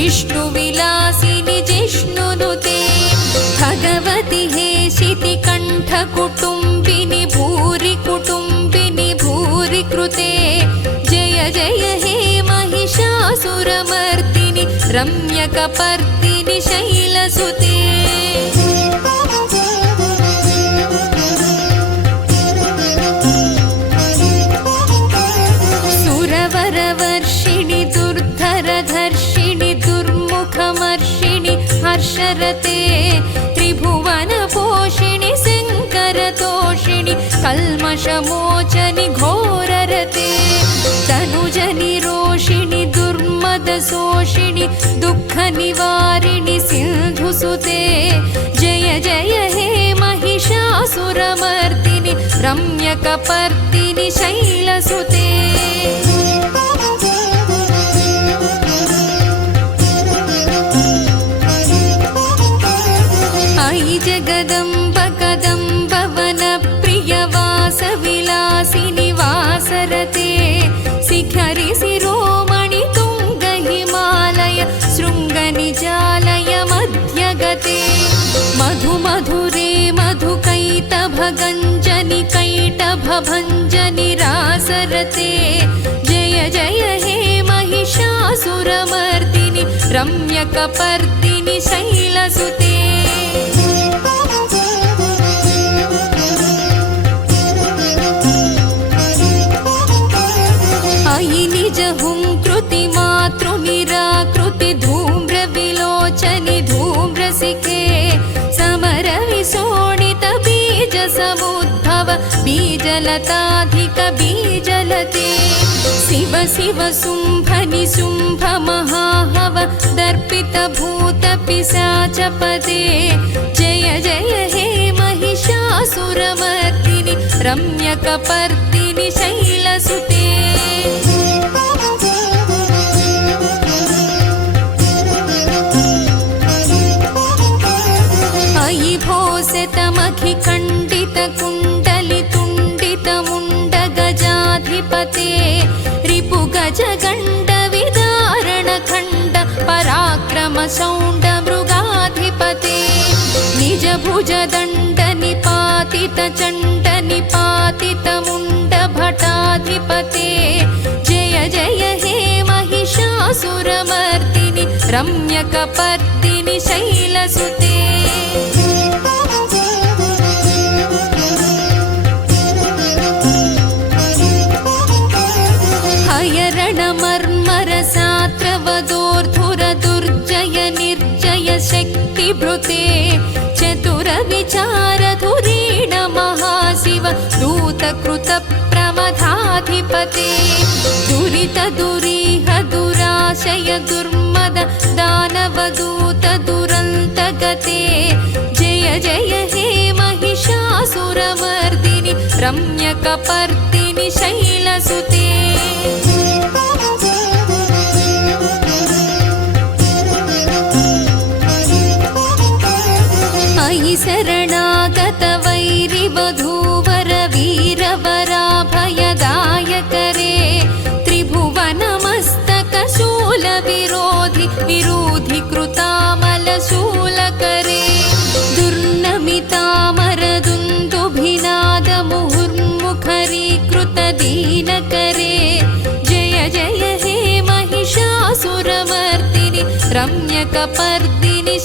विष्णुविलासिनि जिष्णुनुते भगवति हेशिति कण्ठकुटुम्बिनि भूरि कुटुम्बिनि भूरि कृते जय जय हे महिषासुरमर्दिनि रम्यकपर्दिनि शैलसुते सुरवरवर्षिणि दुर्धरधर्षिणि दुर्मुखमर्षिणि हर्षरते त्रिभुवनपोषिणि शङ्करतोषिणि कल्मषमोचनि घोररते तनुजनि रोषिणि दुर्मदशोषिणि दुःखनिवारिणि सिन्धुसुते जय जय हे महिषासुरमर्दिनि रम्यकपर्दिनि शैलसुते अयि जगदम्ब कदम्ब वनप्रियवासविलासिनि वासरते शिखरि शिरोमणि तुङ्ग हिमालय शृङ्गनिजालय मध्यगते मधु मधुरे मधुकैटभगञ्जनि कैटभभञ्जनि रासरते जय जय हे महिषासुरमर्दिनि रम्यकपर्दिनि शैलसुते अयि निजहुङ्कृति मातृनिराकृति धूम्रविलोचनि धूम्रसिके समरविशोणित बीजसमुद्भव बीजलताधिक बीजलते शिव शिव शुम्भनि शुम्भ महाहव दर्पित भूत पिशाचपदे जय जय हे महिषासुरमर्दिनि रम्यकपर्दिनि शैलसुते अयि भोसितमखि खण्डित कुण्डलि तुण्डित मुण्ड गजाधिपते रिपु गज गण्ड विदारण खण्ड पराक्रम शौण्ड मृगाधिपते निज भुज दण्ड निपातित चण्ड निपातित मुण्ड भटाधिपते जय जय हे महिषासुरमर्दिनि रम्यकपर्दिनि शैलसुते हयरणमर्मरसात्रवदोर्धुर दुर्जय निर्जय शक्तिभृते चतुरविचारधुरीण महाशिव दूतकृतप्रमथाधिपते दुरित दुरीह दुराशय दुर्मद दानवदूत दुरन्तगते जय जय हे महिषासुरमर्दिनि रम्यकपर्दिनि शैलसुते अयि शरणागत वैरिवधूवर वीरवराभयदायकरे त्रिभुवनमस्तक शूलविरोधि विरोधि कृतामलशूलकरे दुर्नमितामरदुन्दुभिनाद मुहुर्मुखरीकृत दीनकरे जय जय हे महिषासुरमर्दिनि रम्यकपर्दिनि